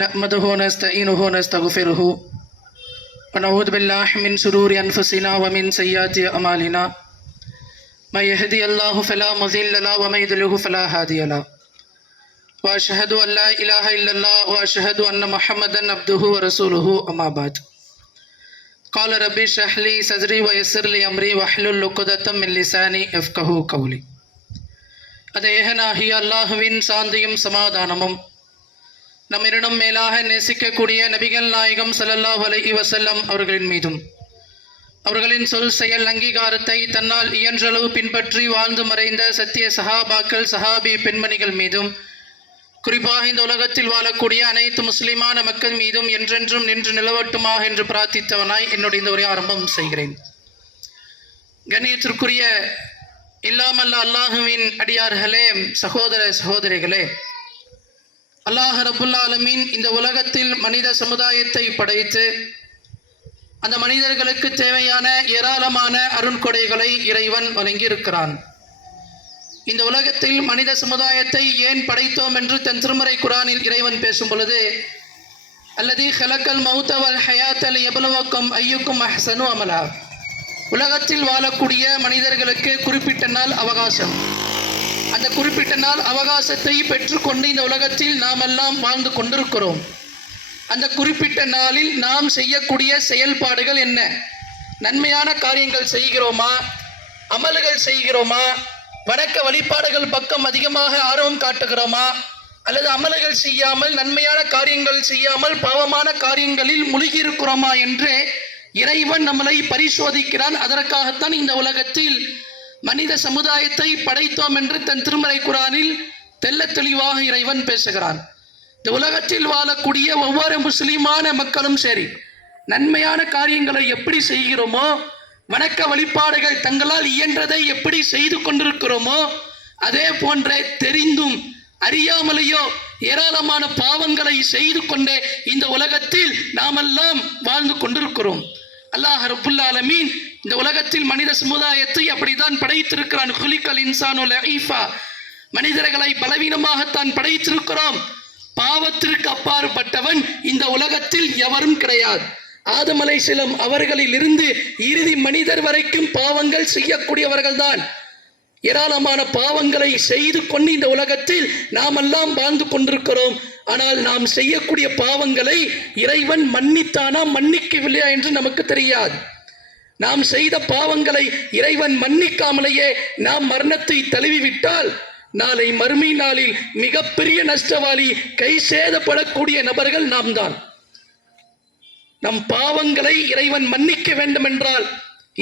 نحمده ونستعينه ونستغفره ونعوذ بالله من شرور أنفسنا ومن سيئات أعمالنا من يهدي الله فلا مضل له ومن يضلل فلا هادي له وأشهد أن لا إله إلا الله وأشهد أن محمدا عبده ورسوله أما بعد قال ربي اشرح لي صدري ويسر لي أمري واحلل عقدة من لساني يفقهوا قولي. அது ஏகனாகிய அல்லாஹுவின் சாந்தியும் சமாதானமும் நம்மிடம் மேலாக நேசிக்கக்கூடிய நபிகள் நாயகம் ஸல்லல்லாஹு அலைஹி வஸல்லம் அவர்களின் மீதும் அவர்களின் சொல் செயல் அங்கீகாரத்தை தன்னால் இயன்றளவு பின்பற்றி வாழ்ந்து மறைந்த சத்திய சஹாபாக்கள் சஹாபி பெண்மணிகள் மீதும் குறிப்பாக இந்த உலகத்தில் வாழக்கூடிய அனைத்து முஸ்லிமான மக்கள் மீதும் என்றென்றும் நின்று நிலவட்டுமாக என்று பிரார்த்தித்தவனாய் என்னுடைய இந்த உரையை ஆரம்பம் செய்கிறேன். கண்ணியத்திற்குரிய இல்லாமல்ல அல்லாஹுவின் அடியார்களே, சகோதர சகோதரிகளே, அல்லாஹ் ரப்புல் ஆலமீன் இந்த உலகத்தில் மனித சமுதாயத்தை படைத்து அந்த மனிதர்களுக்கு தேவையான ஏராளமான அருண்கொடைகளை இறைவன் வழங்கியிருக்கிறான். இந்த உலகத்தில் மனித சமுதாயத்தை ஏன் படைத்தோம் என்று தன் திருமறை குர்ஆனில் இறைவன் பேசும் பொழுது, அல்லதி ஹலக்கல் மௌத வல் ஹயாத லியப்லுவக்கும் அய்யுக்கும் அஹ்ஸனு அமலா, உலகத்தில் வாழக்கூடிய மனிதர்களுக்கு குறிப்பிட்ட நாள் அவகாசம், அந்த குறிப்பிட்ட நாள் அவகாசத்தை பெற்றுக்கொண்டு இந்த உலகத்தில் நாம் எல்லாம் வாழ்ந்து கொண்டிருக்கிறோம். அந்த குறிப்பிட்ட நாளில் நாம் செய்யக்கூடிய செயல்பாடுகள் என்ன? நன்மையான காரியங்கள் செய்கிறோமா? அமல்கள் செய்கிறோமா? வணக்க வழிபாடுகள் பக்கம் அதிகமாக ஆர்வம் காட்டுகிறோமா? அல்லது அமல்கள் செய்யாமல் நன்மையான காரியங்கள் செய்யாமல் பாவமான காரியங்களில் முழுகி இருக்கிறோமா என்று இறைவன் நம்மளை பரிசோதிக்கிறான். அதற்காகத்தான் இந்த உலகத்தில் மனித சமுதாயத்தை படைத்தோம் என்று தன் திருமறை குர்ஆனில் தெள்ள தெளிவாக இறைவன் பேசுகிறான். இந்த உலகத்தில் வாழக்கூடிய ஒவ்வொரு முஸ்லிமான மக்களும் சரி, நன்மையான காரியங்களை எப்படி செய்கிறோமோ, வணக்க வழிபாடுகள் தங்களால் இயன்றதை எப்படி செய்து கொண்டிருக்கிறோமோ, அதே போன்ற தெரிந்தும் அறியாமலேயோ ஏராளமான பாவங்களை செய்து கொண்டே இந்த உலகத்தில் நாமெல்லாம் வாழ்ந்து கொண்டிருக்கிறோம். அல்லாஹ் ரப்புல் ஆலமீன் இந்த உலகத்தில் மனித சமுதாயத்தை அப்படித்தான் படைத்திருக்கிறான். குலிகல் இன்சானு லஈஃபா, மனிதர்களை பலவீனமாகத்தான் படைத்திருக்கிறோம். பாவத்திற்கு அப்பாற்பட்டவன் இந்த உலகத்தில் எவரும் கிடையாது. ஆதம் அலைஹிஸ்ஸலாம் அவர்களில் இருந்து இறுதி மனிதர் வரைக்கும் பாவங்கள் செய்யக்கூடியவர்கள் தான். ஏராளமான பாவங்களை செய்து கொண்டு இந்த உலகத்தில் நாம் எல்லாம் வாழ்ந்து கொண்டிருக்கிறோம். ஆனால் நாம் செய்யக்கூடிய பாவங்களை இறைவன் மன்னித்தானா மன்னிக்கவில்லையா என்று நமக்கு தெரியாது. நாம் செய்த பாவங்களை இறைவன் மன்னிக்காமலேயே நாம் மரணத்தை தழுவிவிட்டால் நாளை மறுமை நாளில் மிகப்பெரிய நஷ்டவாளி, கை சேதப்படக்கூடிய நபர்கள் நாம் தான். நம் பாவங்களை இறைவன் மன்னிக்க வேண்டும் என்றால்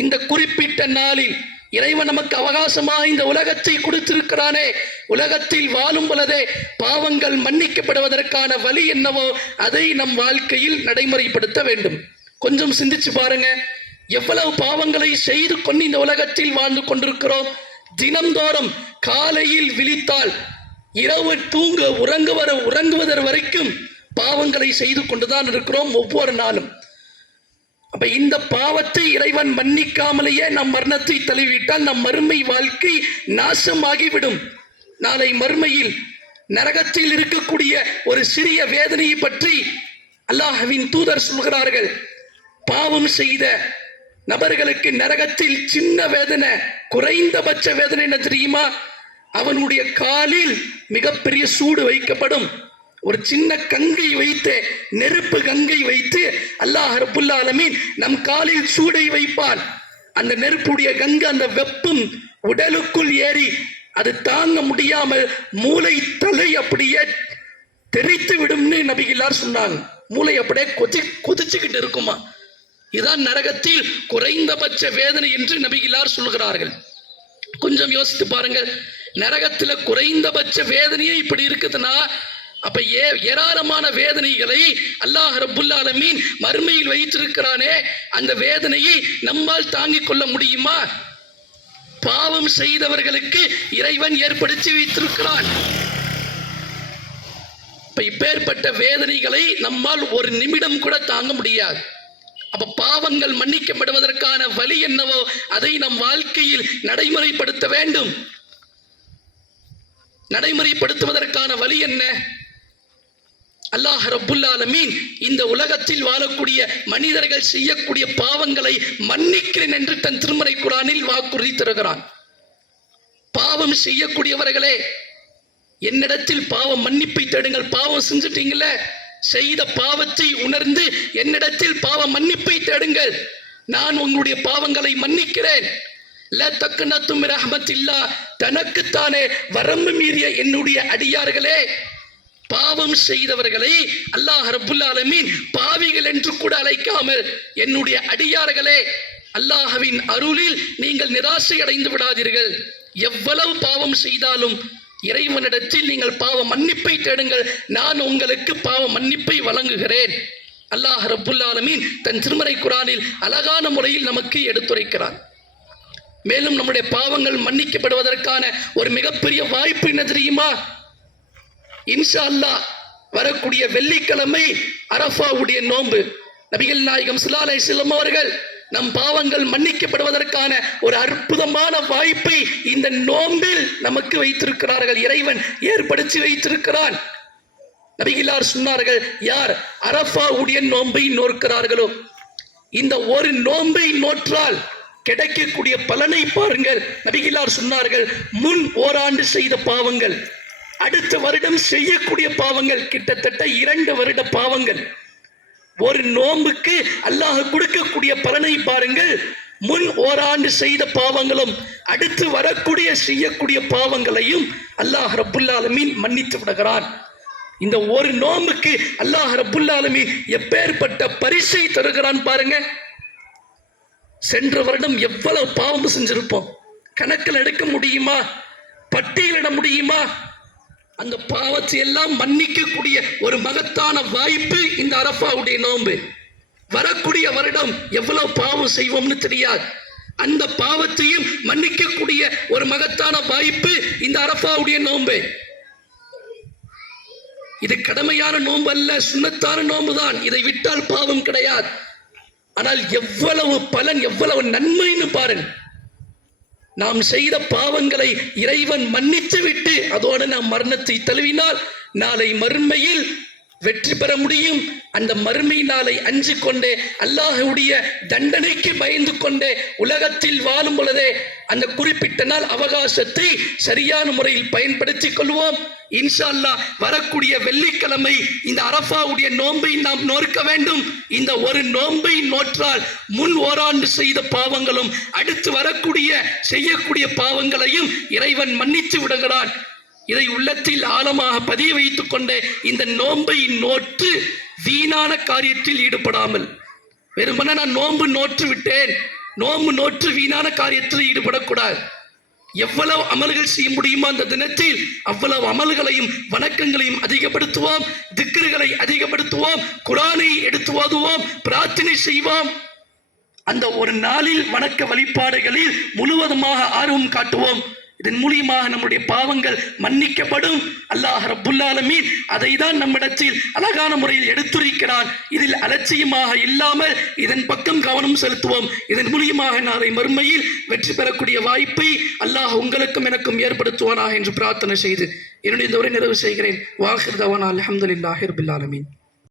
இந்த குறிப்பிட்ட நாளில் இறைவன் நமக்கு அவகாசமாக இந்த உலகத்தை கொடுத்திருக்கிறானே, உலகத்தில் வாழும் பொழுதே பாவங்கள் மன்னிக்கப்படுவதற்கான வழி என்னவோ அதை நம் வாழ்க்கையில் நடைமுறைப்படுத்த வேண்டும். கொஞ்சம் சிந்திச்சு பாருங்க, எவ்வளவு பாவங்களை செய்து கொண்டு இந்த உலகத்தில் வாழ்ந்து கொண்டிருக்கிறோம். தினந்தோறும் காலையில் விழித்தால் இரவு உறங்குவதற்கு வரைக்கும் பாவங்களை செய்து கொண்டுதான் இருக்கிறோம் ஒவ்வொரு நாளும். அப்ப இந்த பாவத்தை இறைவன் மன்னிக்காமலேயே நம் மரணத்தை தழுவிவிட்டால் நம் மறுமை வாழ்க்கை நாசமாகிவிடும். நாளை மறுமையில் நரகத்தில் இருக்கக்கூடிய ஒரு சிறிய வேதனையை பற்றி அல்லாஹ்வின் தூதர் சொல்கிறார்கள். பாவம் செய்த நபர்களுக்கு நரகத்தில் சின்ன வேதனை, குறைந்தபட்ச வேதனை என்ன தெரியுமா? அவனுடைய காலில் மிகப்பெரிய சூடு வைக்கப்படும். ஒரு சின்ன கங்கை வைத்து, நெருப்பு கங்கை வைத்து அல்லாஹ் ரப்புல் ஆலமீன் நம் காலில் சூடை வைப்பான். அந்த நெருப்புடைய கங்கை அந்த வெப்பம் உடலுக்குள் ஏறி அது தாங்க முடியாமல் மூளை தலை அப்படியே தெரித்து விடும்னு நபிகளார் சொன்னாங்க. மூளை அப்படியே கொதிச்சுக்கிட்டு இருக்குமா. இதுதான் நரகத்தில் குறைந்தபட்ச வேதனை என்று நபிகளார் சொல்கிறார்கள். கொஞ்சம் யோசித்து பாருங்கள், நரகத்தில் குறைந்தபட்ச வேதனையே இப்படி இருக்குதுன்னா அப்ப ஏராளமான வேதனைகளை அல்லாஹ் ரப்புல் ஆலமீன் மறுமையில் வைத்திருக்கிறானே, அந்த வேதனையை நம்மால் தாங்கிக் கொள்ள முடியுமா? பாவம் செய்தவர்களுக்கு இறைவன் ஏற்படுத்தி வைத்திருக்கிறான். இப்பேற்பட்ட வேதனைகளை நம்மால் ஒரு நிமிடம் கூட தாங்க முடியாது. அப்ப பாவங்கள் மன்னிக்கப்படுவதற்கான வழி என்னவோ அதை நம் வாழ்க்கையில் நடைமுறைப்படுத்த வேண்டும். நடைமுறைப்படுத்துவதற்கான வழி என்ன? அல்லாஹ் ரப்புல் ஆலமீன் இந்த உலகத்தில் வாழக்கூடிய மனிதர்கள் செய்யக்கூடிய பாவங்களை மன்னிக்கிறேன் என்று தன் திருமறை குர்ஆனில் வாக்குறுதி தருகிறான். பாவம் செய்யக்கூடியவர்களே, என்னிடத்தில் பாவம் மன்னிப்பை தேடுங்கள். பாவம் செஞ்சுட்டீங்களே, செய்த பாவத்தை உணர்ந்து என்னிடத்தில் பாவ மன்னிப்பை தேடுங்கள், நான் உங்களுடைய பாவங்களை மன்னிக்கிறேன். தனக்குத்தானே வரம்பு மீறிய என்னுடைய அடியார்களே, பாவம் செய்தவர்களை அல்லாஹ் ரப்புல் ஆலமீன் பாவிகள் என்று கூட அழைக்காமல், என்னுடைய அடியார்களே, அல்லாஹ்வின் அருளில் நீங்கள் நிராசை அடைந்து விடாதீர்கள். எவ்வளவு பாவம் செய்தாலும் இறைவனிடத்தில் நீங்கள் பாவ மன்னிப்பை தேடுங்கள், நான் உங்களுக்கு பாவ மன்னிப்பை வழங்குகிறேன். அல்லாஹ் ரப்புல் ஆலமீன் தன் திருமறை குர்ஆனில் அழகான முறையில் நமக்கு எடுத்துரைக்கிறார். மேலும் நம்முடைய பாவங்கள் மன்னிக்கப்படுவதற்கான ஒரு மிகப்பெரிய வாய்ப்பு என்ன தெரியுமா? இன்ஷா அல்லாஹ் வரக்கூடிய வெள்ளிக்கிழமை அரஃபாவுடைய நோன்பு. நபிகள் நாயகம் ஸல்லல்லாஹு அலைஹி வஸல்லம் அவர்கள் நம் பாவங்கள் மன்னிக்கப்படுவதற்கான ஒரு அற்புதமான வாய்ப்பை இந்த நோம்பில் நமக்கு வைத்திருக்கிறார்கள். இறைவன் ஏற்படுத்தி வைத்திருக்கிறான். நபிகளார் சொன்னார்கள், யார் அரஃபாவுடைய நோன்பை நோக்கிறார்களோ, இந்த ஒரு நோன்பை நோற்றால் கிடைக்கக்கூடிய பலனை பாருங்கள். நபிகளார் சொன்னார்கள், முன் ஓராண்டு செய்த பாவங்கள், அடுத்த வருடம் செய்யக்கூடிய பாவங்கள், கிட்டத்தட்ட 2 வருட பாவங்கள், ஒரு நோம்புக்கு அல்லாஹ் கொடுக்கக்கூடிய பலனை பாருங்கள். முன் ஓராண்டு செய்த பாவங்களும் அடுத்து வரக்கூடிய செய்யக்கூடிய பாவங்களையும் அல்லாஹ் ரப்புல் ஆலமீன் மன்னித்து விடுகிறான். இந்த ஒரு நோம்புக்கு அல்லாஹ் ரப்புல் ஆலமீன் எப்பேற்பட்ட பரிசை தருகிறான் பாருங்க. சென்ற வருடம் எவ்வளவு பாவம் செஞ்சிருப்போம், கணக்கில் எடுக்க முடியுமா? பட்டியலிட முடியுமா? அந்த பாவத்தை எல்லாம் மன்னிக்கக்கூடிய ஒரு மகத்தான வாய்ப்பு இந்த அரஃபாவுடைய நோன்பு. வரக்கூடிய வருடம் எவ்வளவு பாவம் செய்வோம்னு தெரியாது, அந்த பாவத்தையும் மன்னிக்கக்கூடிய ஒரு மகத்தான வாய்ப்பு இந்த அரஃபாவுடைய நோன்பு. இது கடமையான நோன்பு அல்ல, சுன்னத்தான நோன்பு தான். இதை விட்டால் பாவம் கிடையாது. ஆனால் எவ்வளவு பலன், எவ்வளவு நன்மைன்னு பாருங்க. நாம் செய்த பாவங்களை இறைவன் மன்னித்து விட்டு அதோடு நாம் மரணத்தை தழுவினால் நாளை மறுமையில் வெற்றி பெற முடியும். அந்த மறுமை நாளை அஞ்சு கொண்டே, அல்லாஹ்வுடைய தண்டனைக்கு பயந்து கொண்டே உலகத்தில் வாழும் பொழுதே அந்த குறிப்பிட்ட நாள் அவகாசத்தை சரியான முறையில் பயன்படுத்திக் கொள்வோம். இன்ஷா அல்லாஹ் வரக்கூடிய வெள்ளிக்கிழமை இந்த அரஃபாவுடைய நோன்பை நாம் நோக்க வேண்டும். இந்த ஒரு நோன்பை நோற்றால் முன் ஓராண்டு செய்த பாவங்களும் அடுத்து வரக்கூடிய செய்யக்கூடிய பாவங்களையும் இறைவன் மன்னித்து விடுகிறான். இதை உள்ளத்தில் ஆழமாக பதிய வைத்துக் கொண்டே இந்த நோன்பை நோற்று வீணான காரியத்தில் ஈடுபடாமல், வெறுமனே நான் நோன்பு நோற்று விட்டேன், நோன்பு நோற்று வீணான காரியத்தில் ஈடுபடக்கூடாது. எவ்வளவு அமல்கள் செய்ய முடியுமோ அந்த தினத்தில் அவ்வளவு அமல்களையும் வணக்கங்களையும் அதிகப்படுத்துவோம், திக்ருகளை அதிகப்படுத்துவோம், குர்ஆனை எடுத்து ஓதுவோம், பிரார்த்தனை செய்வோம். அந்த ஒரு நாளில் வணக்க வழிபாடுகளில் முழுவதுமாக ஆர்வம் காட்டுவோம். இதன் மூலியமாக நம்முடைய பாவங்கள் மன்னிக்கப்படும். அல்லாஹ் ரப்புல் ஆலமீன் அதை தான் நம்மிடத்தில் அழகான முறையில் எடுத்துரைக்கிறான். இதில் அலட்சியமாக இல்லாமல் இதன் பக்கம் கவனம் செலுத்துவோம். இதன் மூலியமாக நாளை மறுமையில் வெற்றி பெறக்கூடிய வாய்ப்பை அல்லாஹ் உங்களுக்கும் எனக்கும் ஏற்படுத்துவானாக என்று பிரார்த்தனை செய்து என்னுடைய இந்த உரை நிறைவு செய்கிறேன். வாஹிர் தவானா அல்ஹம்துலில்லாஹி ரப்பில் ஆலமீன்.